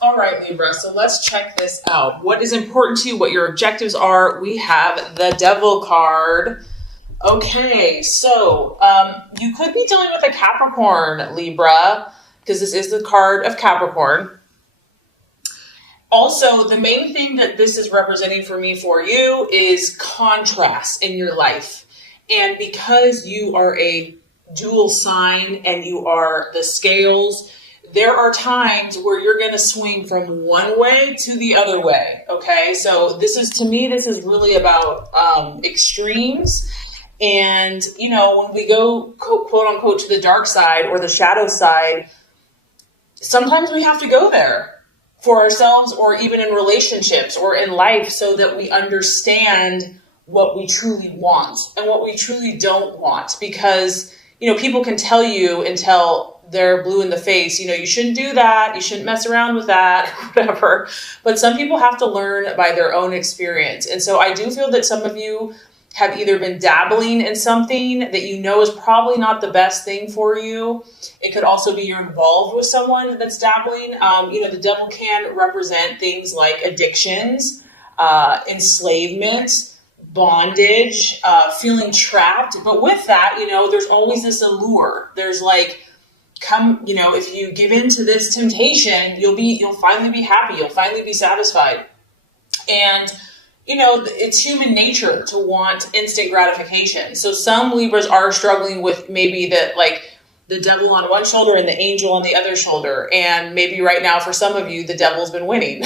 All right, Libra, so let's check this out. What is important to you, what your objectives are? We have the Devil card. Okay, so you could be dealing with a Capricorn, Libra, because this is the card of Capricorn. Also, the main thing that this is representing for me for you is contrast in your life. And because you are a dual sign and you are the scales, there are times where you're going to swing from one way to the other way. Okay, so this is really about extremes. And, when we go quote unquote to the dark side or the shadow side, sometimes we have to go there for ourselves or even in relationships or in life so that we understand what we truly want and what we truly don't want. Because, people can tell you until they're blue in the face, you shouldn't do that, you shouldn't mess around with that, whatever. But some people have to learn by their own experience. And so I do feel that some of you have either been dabbling in something that is probably not the best thing for you. It could also be you're involved with someone that's dabbling. The devil can represent things like addictions, enslavement, bondage, feeling trapped. But with that, there's always this allure. There's if you give in to this temptation, you'll finally be happy. You'll finally be satisfied. And it's human nature to want instant gratification. So some Libras are struggling with maybe the devil on one shoulder and the angel on the other shoulder. And maybe right now for some of you, the devil's been winning.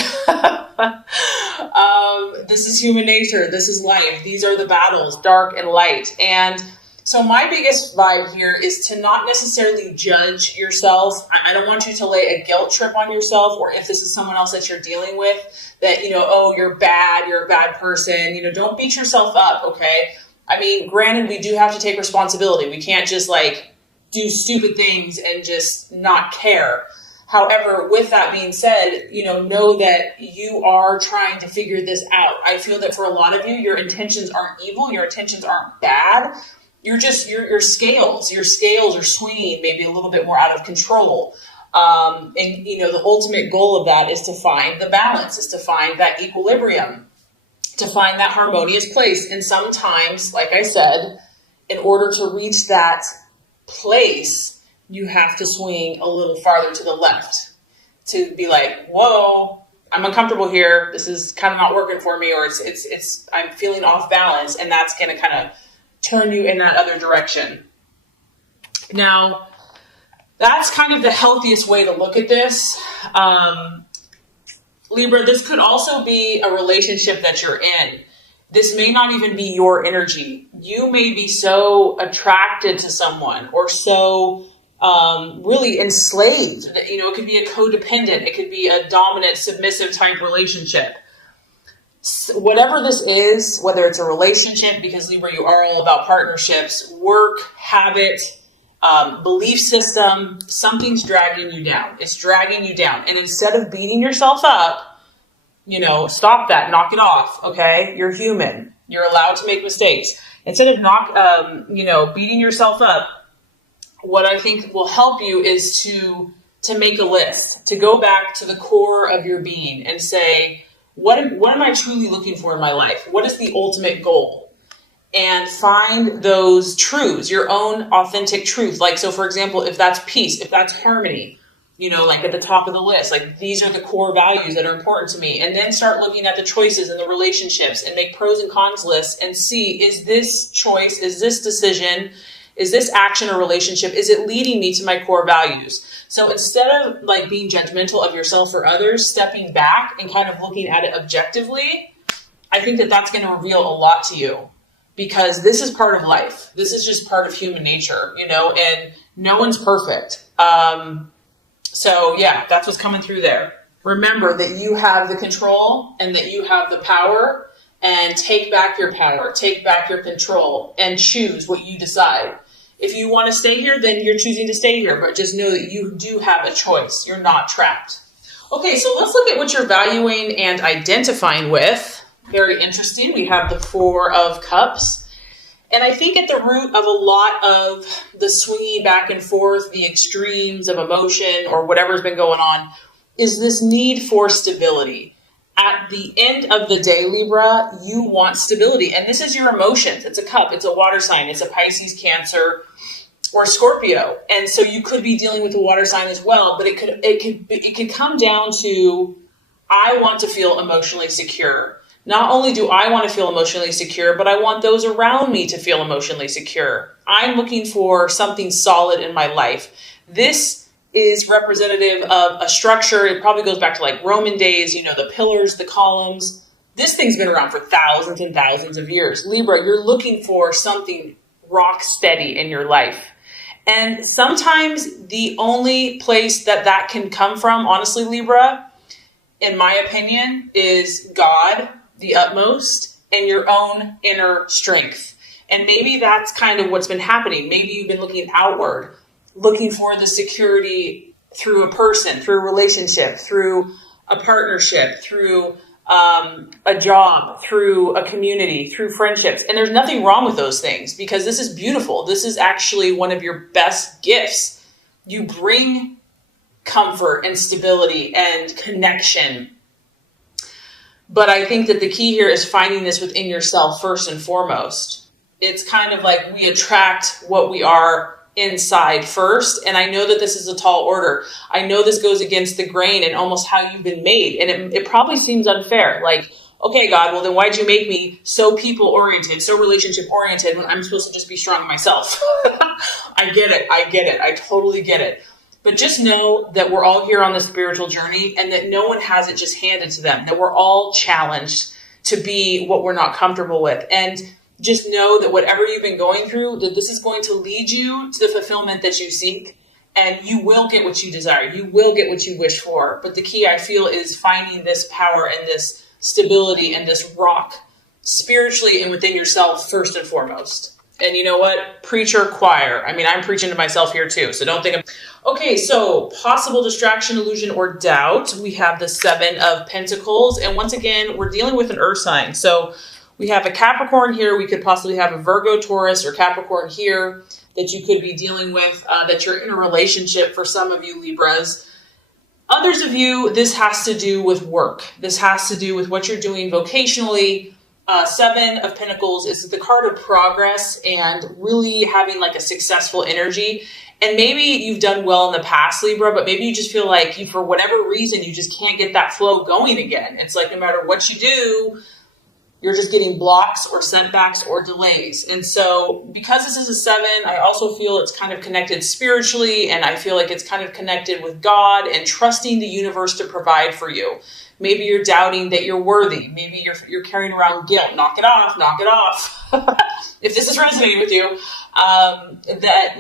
This is human nature. This is life. These are the battles, dark and light. And so my biggest vibe here is to not necessarily judge yourself. I don't want you to lay a guilt trip on yourself, or if this is someone else that you're dealing with, that, you're bad, you're a bad person. Don't beat yourself up, okay? I mean, granted, we do have to take responsibility. We can't just do stupid things and just not care. However, with that being said, know that you are trying to figure this out. I feel that for a lot of you, your intentions aren't evil. Your intentions aren't bad. You're just, your scales are swinging maybe a little bit more out of control. And the ultimate goal of that is to find the balance, is to find that equilibrium, to find that harmonious place. And sometimes, like I said, in order to reach that place, you have to swing a little farther to the left to be like, whoa, I'm uncomfortable here. This is kind of not working for me, or I'm feeling off balance. And that's going to kind of turn you in that other direction. Now, that's kind of the healthiest way to look at this. Libra, this could also be a relationship that you're in. This may not even be your energy. You may be so attracted to someone or so really enslaved that, it could be a codependent. It could be a dominant, submissive type relationship. Whatever this is, whether it's a relationship, because Libra, you are all about partnerships, work, habit, belief system, something's dragging you down. It's dragging you down. And instead of beating yourself up, stop that, knock it off. Okay. You're human. You're allowed to make mistakes. Instead of beating yourself up, what I think will help you is to make a list, to go back to the core of your being and say, what am I truly looking for in my life? What is the ultimate goal? And find those truths, your own authentic truth. So for example, if that's peace, if that's harmony, at the top of the list, these are the core values that are important to me. And then start looking at the choices and the relationships and make pros and cons lists and see, is this choice, is this decision, is this action or relationship, is it leading me to my core values? So instead of being judgmental of yourself or others, stepping back and kind of looking at it objectively, I think that that's going to reveal a lot to you, because this is part of life. This is just part of human nature, and no one's perfect. So yeah, that's what's coming through there. Remember that you have the control and that you have the power, and take back your power, take back your control, and choose what you decide. If you want to stay here, then you're choosing to stay here, but just know that you do have a choice. You're not trapped. Okay, so let's look at what you're valuing and identifying with. Very interesting. We have the Four of Cups. And I think at the root of a lot of the swinging back and forth, the extremes of emotion or whatever's been going on, is this need for stability. At the end of the day, Libra, you want stability. And this is your emotions. It's a cup. It's a water sign. It's a Pisces, Cancer, or Scorpio. And so you could be dealing with a water sign as well. But it could come down to, I want to feel emotionally secure. Not only do I want to feel emotionally secure, but I want those around me to feel emotionally secure. I'm looking for something solid in my life. This is representative of a structure. It probably goes back to like Roman days, the pillars, the columns. This thing's been around for thousands and thousands of years. Libra, you're looking for something rock steady in your life. And sometimes the only place that can come from, honestly, Libra, in my opinion, is God, the utmost, and your own inner strength. And maybe that's kind of what's been happening. Maybe you've been looking outward, looking for the security through a person, through a relationship, through a partnership, through a job, through a community, through friendships. And there's nothing wrong with those things, because this is beautiful. This is actually one of your best gifts. You bring comfort and stability and connection. But I think that the key here is finding this within yourself first and foremost. It's kind of like we attract what we are inside first. And I know that this is a tall order. I know this goes against the grain and almost how you've been made. And it probably seems unfair. Like, okay, God, well then why'd you make me so people oriented, so relationship oriented when I'm supposed to just be strong myself? I get it. I totally get it. But just know that we're all here on the spiritual journey, and that no one has it just handed to them, that we're all challenged to be what we're not comfortable with. And just know that whatever you've been going through, that this is going to lead you to the fulfillment that you seek, and you will get what you desire. You will get what you wish for. But the key, I feel, is finding this power and this stability and this rock spiritually and within yourself first and foremost. And you know what? Preacher, choir. I mean, I'm preaching to myself here too, so don't think I'm... Okay, so possible distraction, illusion, or doubt. We have the 7 of Pentacles. And once again, we're dealing with an earth sign. So we have a Capricorn here. We could possibly have a Virgo, Taurus, or Capricorn here that you could be dealing with, that you're in a relationship for some of you Libras. Others of you, this has to do with work. This has to do with what you're doing vocationally. 7 of Pentacles is the card of progress and really having like a successful energy. And maybe you've done well in the past, Libra, but maybe you just feel like for whatever reason, you just can't get that flow going again. It's like no matter what you do, you're just getting blocks or setbacks or delays. And so because this is a 7, I also feel it's kind of connected spiritually, and I feel like it's kind of connected with God and trusting the universe to provide for you. Maybe you're doubting that you're worthy. Maybe you're carrying around guilt. Knock it off, knock it off. If this is resonating with you, that,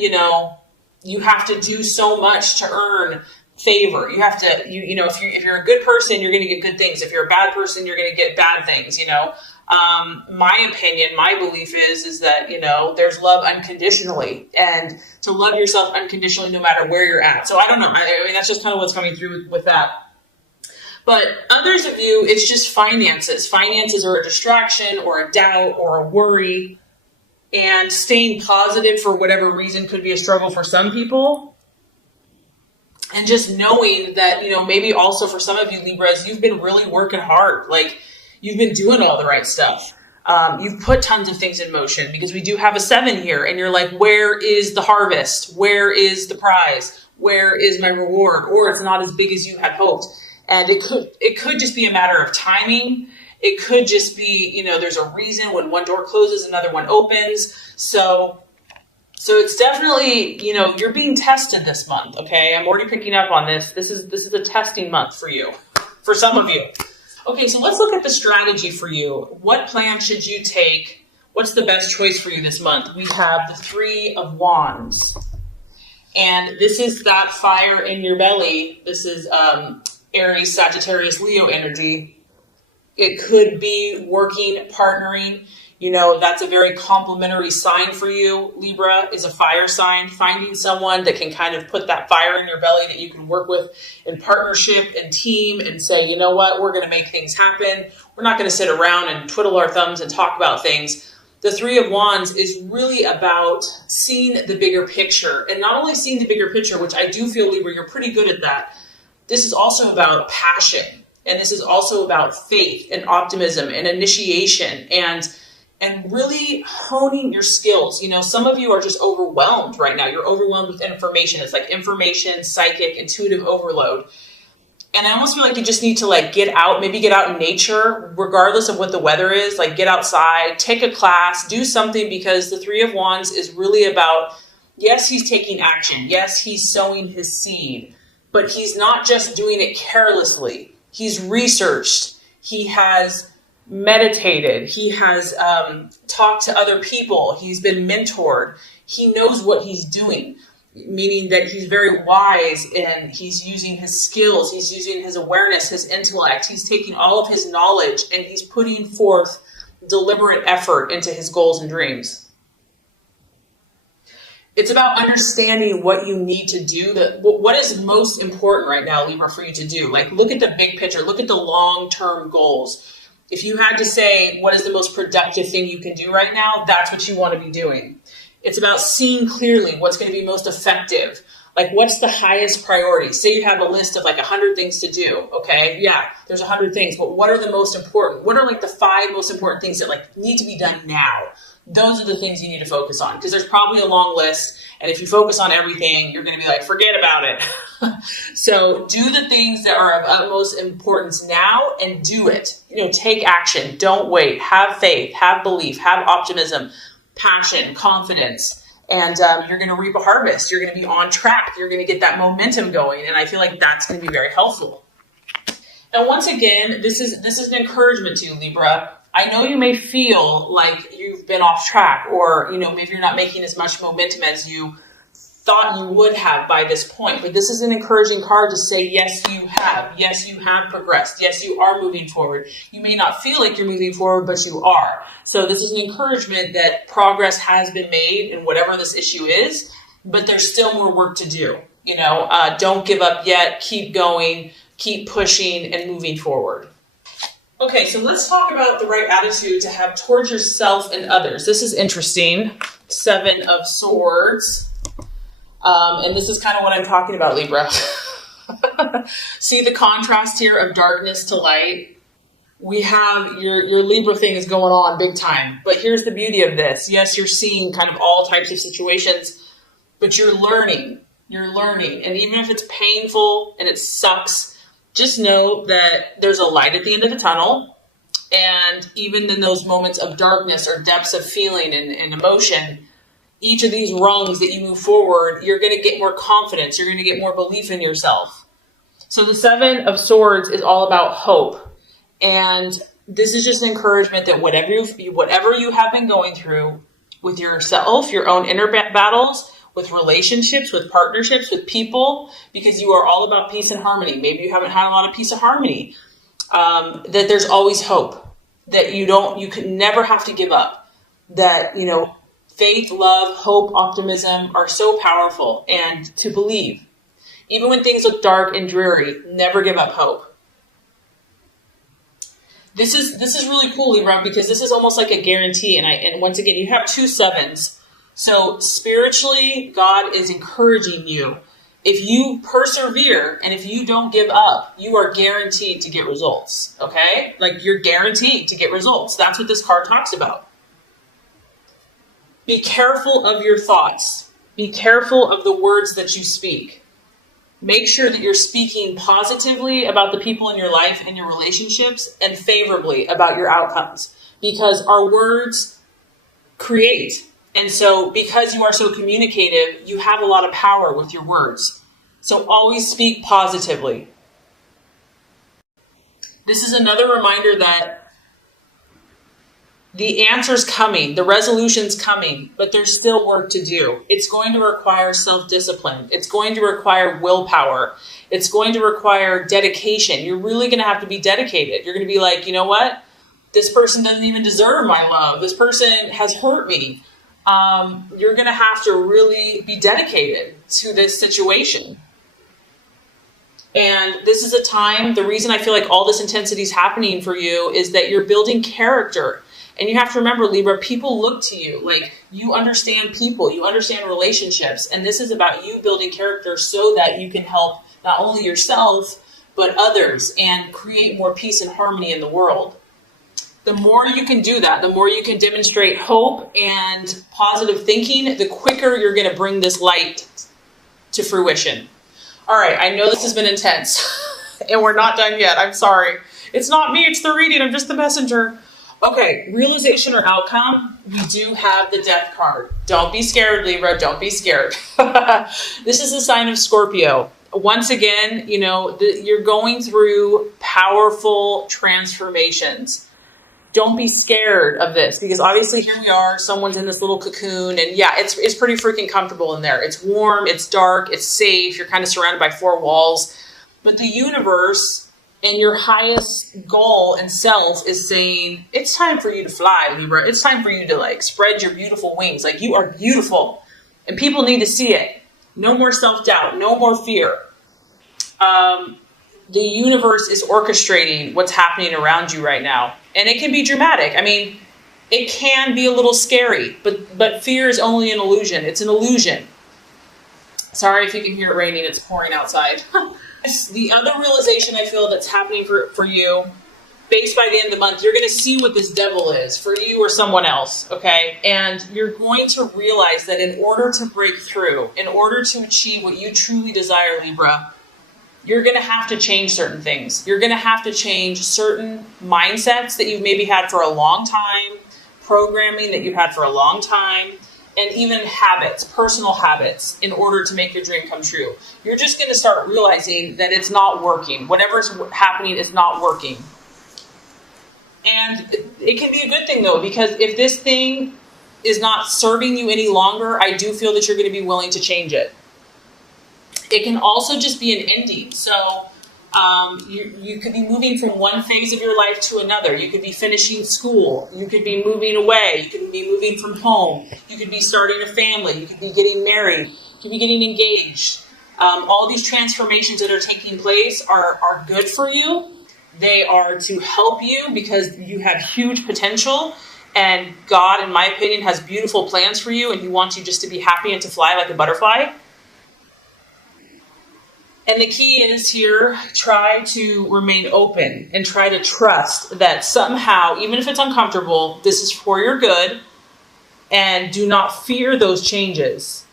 you have to do so much to earn favor. You have to, if you're a good person, you're going to get good things. If you're a bad person, you're going to get bad things, My opinion, my belief is that, there's love unconditionally, and to love yourself unconditionally no matter where you're at. So I don't know. I mean, that's just kind of what's coming through with that. But others of you, it's just finances. Finances are a distraction or a doubt or a worry. And staying positive for whatever reason could be a struggle for some people. And just knowing that, maybe also for some of you Libras, you've been really working hard. Like, you've been doing all the right stuff. You've put tons of things in motion, because we do have a 7 here. And you're like, where is the harvest? Where is the prize? Where is my reward? Or it's not as big as you had hoped. And it could just be a matter of timing. It could just be, there's a reason when one door closes, another one opens. So it's definitely, you're being tested this month. Okay. I'm already picking up on this. This is a testing month for you, for some of you. Okay. So let's look at the strategy for you. What plan should you take? What's the best choice for you this month? We have the 3 of Wands, and this is that fire in your belly. This is, Aries, Sagittarius, Leo energy. It could be working, partnering. That's a very complementary sign for you. Libra is a fire sign. Finding someone that can kind of put that fire in your belly that you can work with in partnership and team and say, you know what, we're going to make things happen. We're not going to sit around and twiddle our thumbs and talk about things. The 3 of Wands is really about seeing the bigger picture, and not only seeing the bigger picture, which I do feel, Libra, you're pretty good at that. this is also about passion. And this is also about faith and optimism and initiation and really honing your skills. Some of you are just overwhelmed right now. You're overwhelmed with information. It's like information, psychic, intuitive overload. And I almost feel like you just need to get out, maybe get out in nature, regardless of what the weather is, get outside, take a class, do something, because the Three of Wands is really about, yes, he's taking action. Yes, he's sowing his seed, but he's not just doing it carelessly. He's researched. He has meditated. He has talked to other people. He's been mentored. He knows what he's doing, meaning that he's very wise and he's using his skills. He's using his awareness, his intellect. He's taking all of his knowledge and he's putting forth deliberate effort into his goals and dreams. It's about understanding what you need to do, what is most important right now, Libra, for you to do. Look at the big picture, look at the long-term goals. If you had to say, what is the most productive thing you can do right now, that's what you want to be doing. It's about seeing clearly what's going to be most effective. What's the highest priority? Say you have a list of 100 things to do. Okay. Yeah, there's 100 things, but what are the most important? What are the 5 most important things that need to be done now? Those are the things you need to focus on, because there's probably a long list. And if you focus on everything, you're going to be forget about it. So do the things that are of utmost importance now and do it. Take action. Don't wait. Have faith, have belief, have optimism, passion, confidence. And you're going to reap a harvest. You're going to be on track. You're going to get that momentum going. And I feel like that's going to be very helpful. And once again, this is an encouragement to you, Libra. I know you may feel like you've been off track, or, maybe you're not making as much momentum as you thought you would have by this point. But this is an encouraging card to say, yes, you have. Yes, you have progressed. Yes, you are moving forward. You may not feel like you're moving forward, but you are. So this is an encouragement that progress has been made in whatever this issue is, but there's still more work to do. Don't give up yet. Keep going, keep pushing and moving forward. Okay, so let's talk about the right attitude to have towards yourself and others. This is interesting. 7 of Swords. And this is kind of what I'm talking about, Libra. See the contrast here of darkness to light? We have your Libra thing is going on big time. But here's the beauty of this. Yes, you're seeing kind of all types of situations, but you're learning. You're learning. And even if it's painful and it sucks, just know that there's a light at the end of the tunnel. And even in those moments of darkness or depths of feeling and emotion, each of these rungs that you move forward, you're going to get more confidence. You're going to get more belief in yourself. So the 7 of Swords is all about hope. And this is just an encouragement that whatever you have been going through with yourself, your own inner battles, with relationships, with partnerships, with people, because you are all about peace and harmony. Maybe you haven't had a lot of peace and harmony. That there's always hope. That you can never have to give up. That, faith, love, hope, optimism are so powerful, and to believe. Even when things look dark and dreary, never give up hope. This is really cool, Libra, because this is almost like a guarantee. And once again, you have 2 sevens. So spiritually, God is encouraging you. If you persevere and if you don't give up, you are guaranteed to get results. Okay? You're guaranteed to get results. That's what this card talks about. Be careful of your thoughts. Be careful of the words that you speak. Make sure that you're speaking positively about the people in your life and your relationships, and favorably about your outcomes, because our words create. And so because you are so communicative, you have a lot of power with your words. So always speak positively. This is another reminder that the answer's coming, the resolution's coming, but there's still work to do. It's going to require self-discipline. It's going to require willpower. It's going to require dedication. You're really going to have to be dedicated. You're going to be like, you know what? This person doesn't even deserve my love. This person has hurt me. You're going to have to really be dedicated to this situation. And this is a time, the reason I feel like all this intensity is happening for you is that you're building character. And you have to remember, Libra, people look to you. You understand people, you understand relationships. And this is about you building character so that you can help not only yourself, but others, and create more peace and harmony in the world. The more you can do that, the more you can demonstrate hope and positive thinking, the quicker you're going to bring this light to fruition. All right, I know this has been intense, and we're not done yet. I'm sorry. It's not me, it's the reading. I'm just the messenger. Okay, realization or outcome, we do have the death card. Don't be scared, Libra. Don't be scared. This is a sign of Scorpio. Once again, you're going through powerful transformations. Don't be scared of this, because obviously here we are, someone's in this little cocoon, and yeah, it's pretty freaking comfortable in there. It's warm, it's dark, it's safe, you're kind of surrounded by four walls. But the universe and your highest goal and self is saying, it's time for you to fly, Libra. It's time for you to spread your beautiful wings. You are beautiful, and people need to see it. No more self-doubt, no more fear. The universe is orchestrating what's happening around you right now. And it can be dramatic. I mean, it can be a little scary, but fear is only an illusion. It's an illusion. Sorry if you can hear it raining. It's pouring outside. The other realization I feel that's happening for you, based by the end of the month, you're going to see what this devil is for you or someone else, okay? And you're going to realize that in order to break through, in order to achieve what you truly desire, Libra, you're going to have to change certain things. You're going to have to change certain mindsets that you've maybe had for a long time, programming that you've had for a long time, and even habits, personal habits, in order to make your dream come true. You're just going to start realizing that it's not working. Whatever's happening is not working. And it can be a good thing, though, because if this thing is not serving you any longer, I do feel that you're going to be willing to change it. It can also just be an ending. So you could be moving from one phase of your life to another. You could be finishing school. You could be moving away. You could be moving from home. You could be starting a family. You could be getting married. You could be getting engaged. All these transformations that are taking place are good for you. They are to help you because you have huge potential. And God, in my opinion, has beautiful plans for you. And He wants you just to be happy and to fly like a butterfly. And the key is here, try to remain open and try to trust that somehow, even if it's uncomfortable, this is for your good. And do not fear those changes.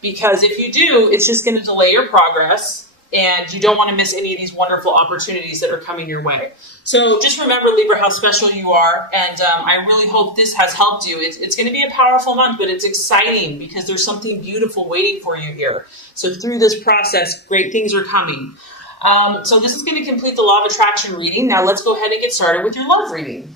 Because if you do, it's just going to delay your progress. And you don't want to miss any of these wonderful opportunities that are coming your way. So just remember, Libra, how special you are. And I really hope this has helped you. It's going to be a powerful month, but it's exciting because there's something beautiful waiting for you here. So through this process, great things are coming. So this is going to complete the Law of Attraction reading. Now let's go ahead and get started with your love reading.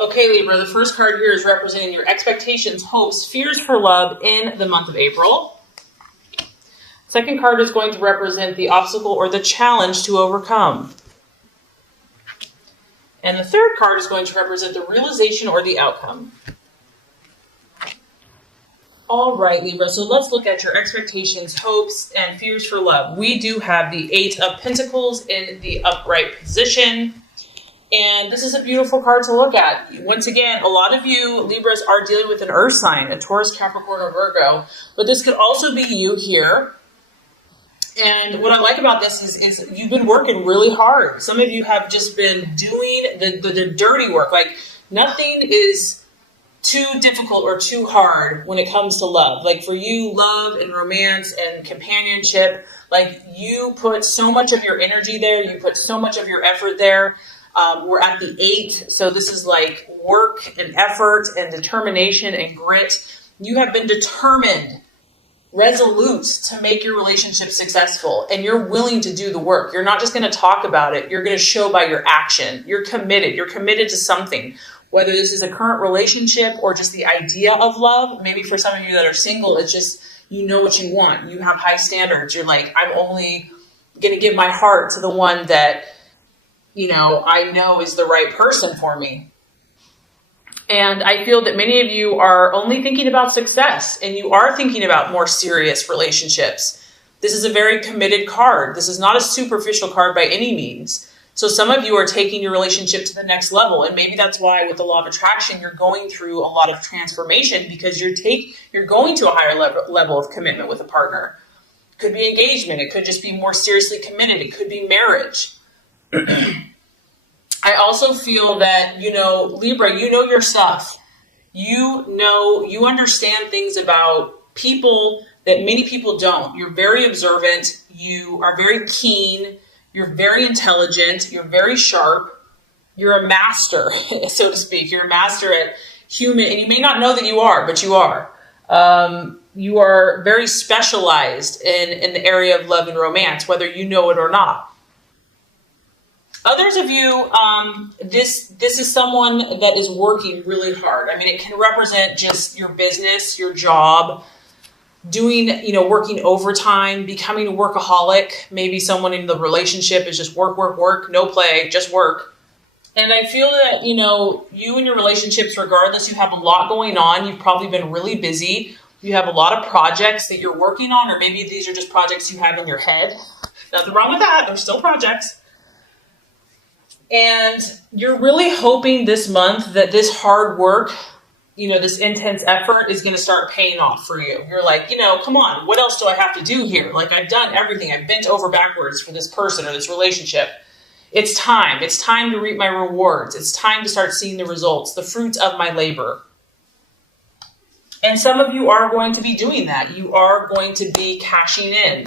Okay, Libra, the first card here is representing your expectations, hopes, fears for love in the month of April. Second card is going to represent the obstacle or the challenge to overcome. And the third card is going to represent the realization or the outcome. All right, Libra, so let's look at your expectations, hopes, and fears for love. We do have the Eight of Pentacles in the upright position. And this is a beautiful card to look at. Once again, a lot of you Libras are dealing with an earth sign, a Taurus, Capricorn, or Virgo. But this could also be you here. And what I like about this is you've been working really hard. Some of you have just been doing the dirty work. Like nothing is too difficult or too hard when it comes to love. Like for you, love and romance and companionship, like you put so much of your energy there. You put so much of your effort there. We're at the 8, so this is like work and effort and determination and grit. You have been determined, resolute to make your relationship successful, and you're willing to do the work. You're not just going to talk about it. You're going to show by your action. You're committed. You're committed to something, whether this is a current relationship or just the idea of love. Maybe for some of you that are single, it's just you know what you want. You have high standards. You're like, I'm only going to give my heart to the one that I know is the right person for me. And I feel that many of you are only thinking about success, and you are thinking about more serious relationships. This is a very committed card. This is not a superficial card by any means. So some of you are taking your relationship to the next level. And maybe that's why with the law of attraction, you're going through a lot of transformation because you're going to a higher level of commitment with a partner. It could be engagement. It could just be more seriously committed. It could be marriage. I also feel that, Libra, you know your stuff. You understand things about people that many people don't. You're very observant. You are very keen. You're very intelligent. You're very sharp. You're a master, so to speak. You're a master at human, and you may not know that you are, but you are. You are very specialized in the area of love and romance, whether you know it or not. Others of you, this is someone that is working really hard. I mean, it can represent just your business, your job, doing, working overtime, becoming a workaholic. Maybe someone in the relationship is just work, work, work, no play, just work. And I feel that, you and your relationships, regardless, you have a lot going on. You've probably been really busy. You have a lot of projects that you're working on, or maybe these are just projects you have in your head. Nothing wrong with that. They're still projects. And you're really hoping this month that this hard work, this intense effort is going to start paying off for you. You're like, come on, what else do I have to do here? Like, I've done everything. I've bent over backwards for this person or this relationship. It's time. It's time to reap my rewards. It's time to start seeing the results, the fruits of my labor. And some of you are going to be doing that. You are going to be cashing in,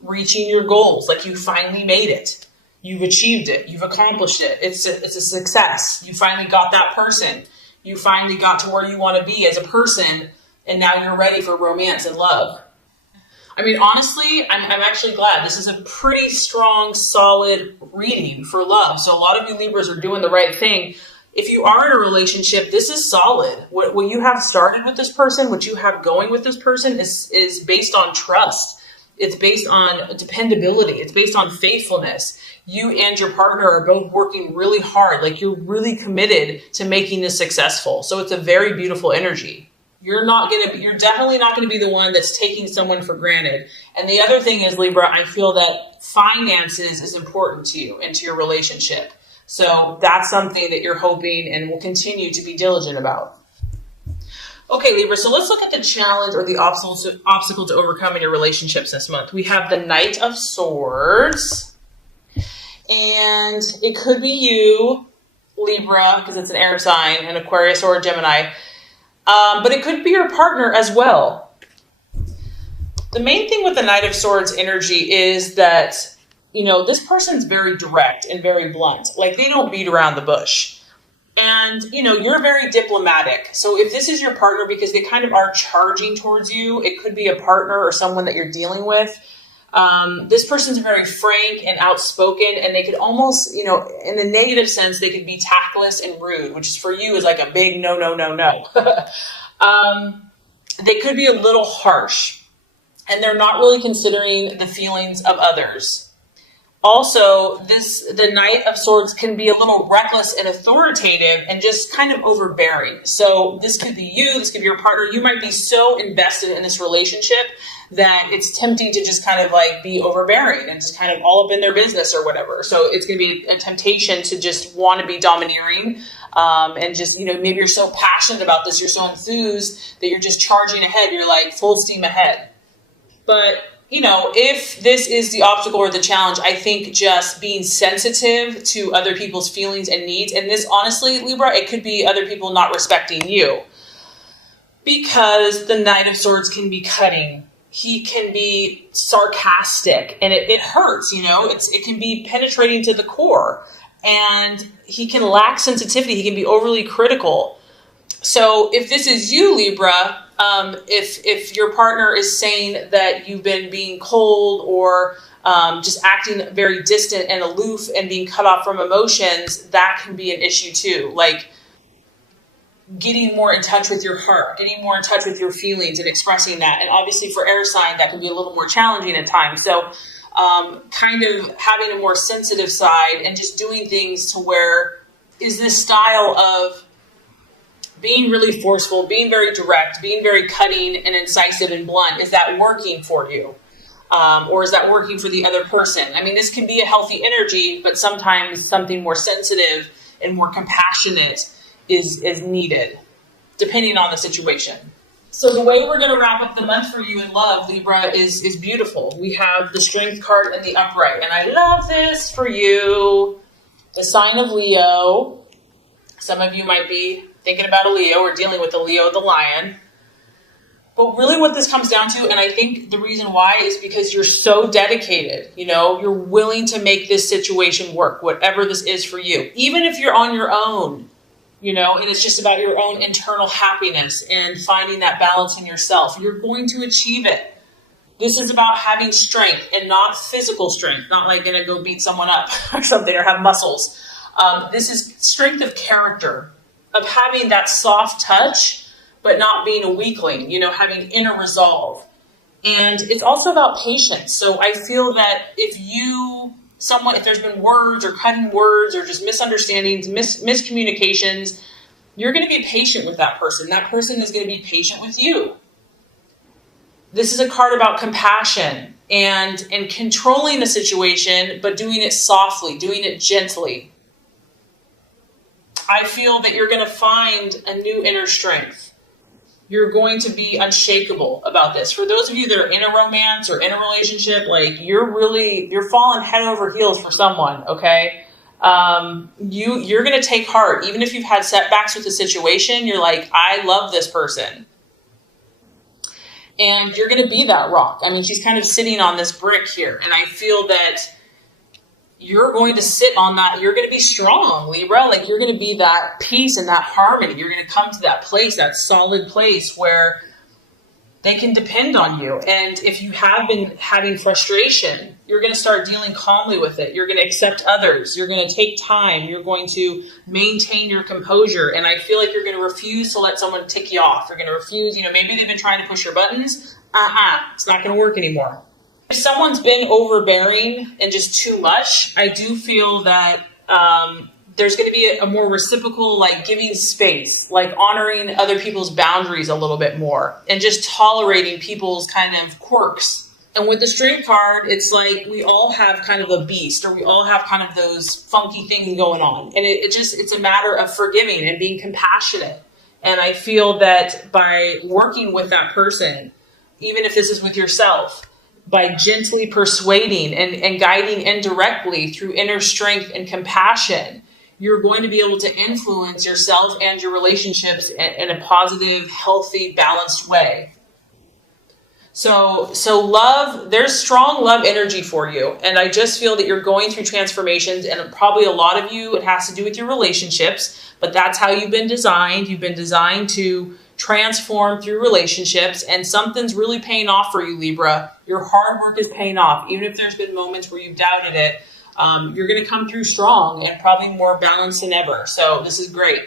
reaching your goals. Like, you finally made it. You've achieved it. You've accomplished it. It's a success. You finally got that person. You finally got to where you want to be as a person, and now you're ready for romance and love. I mean, honestly, I'm actually glad. This is a pretty strong, solid reading for love. So a lot of you Libras are doing the right thing. If you are in a relationship, this is solid. What you have started with this person, what you have going with this person is based on trust. It's based on dependability. It's based on faithfulness. You and your partner are both working really hard. Like, you're really committed to making this successful. So it's a very beautiful energy. You're definitely not going to be the one that's taking someone for granted. And the other thing is, Libra, I feel that finances is important to you and to your relationship. So that's something that you're hoping and will continue to be diligent about. Okay, Libra, so let's look at the challenge or the obstacle to overcome in your relationships this month. We have the Knight of Swords. And it could be you, Libra, because it's an air sign, an Aquarius or a Gemini. But it could be your partner as well. The main thing with the Knight of Swords energy is that, this person's very direct and very blunt. Like, they don't beat around the bush. And, you're very diplomatic. So if this is your partner, because they kind of are charging towards you, it could be a partner or someone that you're dealing with. This person's very frank and outspoken, and they could almost, in the negative sense, they could be tactless and rude, which is for you is like a big no, no, no, no. They could be a little harsh, and they're not really considering the feelings of others. Also, the Knight of Swords can be a little reckless and authoritative and just kind of overbearing. So this could be you, this could be your partner. You might be so invested in this relationship that it's tempting to just kind of like be overbearing and just kind of all up in their business or whatever. So it's going to be a temptation to just want to be domineering and just, maybe you're so passionate about this, you're so enthused that you're just charging ahead. You're like full steam ahead. But if this is the obstacle or the challenge, I think just being sensitive to other people's feelings and needs, and this honestly, Libra, it could be other people not respecting you, because the Knight of Swords can be cutting. He can be sarcastic, and it hurts, it can be penetrating to the core, and he can lack sensitivity. He can be overly critical. So if this is you, Libra, if your partner is saying that you've been being cold or just acting very distant and aloof and being cut off from emotions, that can be an issue too. Like getting more in touch with your heart, getting more in touch with your feelings and expressing that. And obviously for air sign, that can be a little more challenging at times. So kind of having a more sensitive side and just doing things to where is this style of being really forceful, being very direct, being very cutting and incisive and blunt, is that working for you? Or is that working for the other person? I mean, this can be a healthy energy, but sometimes something more sensitive and more compassionate is needed, depending on the situation. So the way we're going to wrap up the month for you in love, Libra, is beautiful. We have the Strength card and the Upright, and I love this for you. The sign of Leo. Some of you might be thinking about a Leo or dealing with a Leo, the lion. But really what this comes down to, and I think the reason why is because you're so dedicated, you're willing to make this situation work, whatever this is for you. Even if you're on your own, and it's just about your own internal happiness and finding that balance in yourself, you're going to achieve it. This is about having strength and not physical strength, not like going to go beat someone up or something or have muscles. This is strength of character, of having that soft touch, but not being a weakling, having inner resolve. And it's also about patience. So I feel that if there's been words or cutting words or just misunderstandings, miscommunications, you're going to be patient with that person. That person is going to be patient with you. This is a card about compassion and controlling the situation, but doing it softly, doing it gently. I feel that you're going to find a new inner strength. You're going to be unshakable about this. For those of you that are in a romance or in a relationship, you're falling head over heels for someone, okay? You're going to take heart. Even if you've had setbacks with the situation, you're like, I love this person. And you're going to be that rock. I mean, she's kind of sitting on this brick here. And I feel that you're going to sit on that. You're going to be strong, Libra. You're going to be that peace and that harmony. You're going to come to that place, that solid place where they can depend on you. And if you have been having frustration, you're going to start dealing calmly with it. You're going to accept others. You're going to take time. You're going to maintain your composure. And I feel like you're going to refuse to let someone tick you off. You're going to refuse, maybe they've been trying to push your buttons. It's not going to work anymore. If someone's been overbearing and just too much, I do feel that there's going to be a more reciprocal, giving space, honoring other people's boundaries a little bit more and just tolerating people's kind of quirks. And with the Strength card, it's like we all have kind of a beast, or we all have kind of those funky things going on. And it's a matter of forgiving and being compassionate. And I feel that by working with that person, even if this is with yourself, by gently persuading and guiding indirectly through inner strength and compassion, you're going to be able to influence yourself and your relationships in a positive, healthy, balanced way. So love, there's strong love energy for you. And I just feel that you're going through transformations, and probably a lot of you, it has to do with your relationships, but that's how you've been designed. You've been designed to transform through relationships, and something's really paying off for you, Libra. Your hard work is paying off. Even if there's been moments where you've doubted it, you're going to come through strong and probably more balanced than ever. So this is great.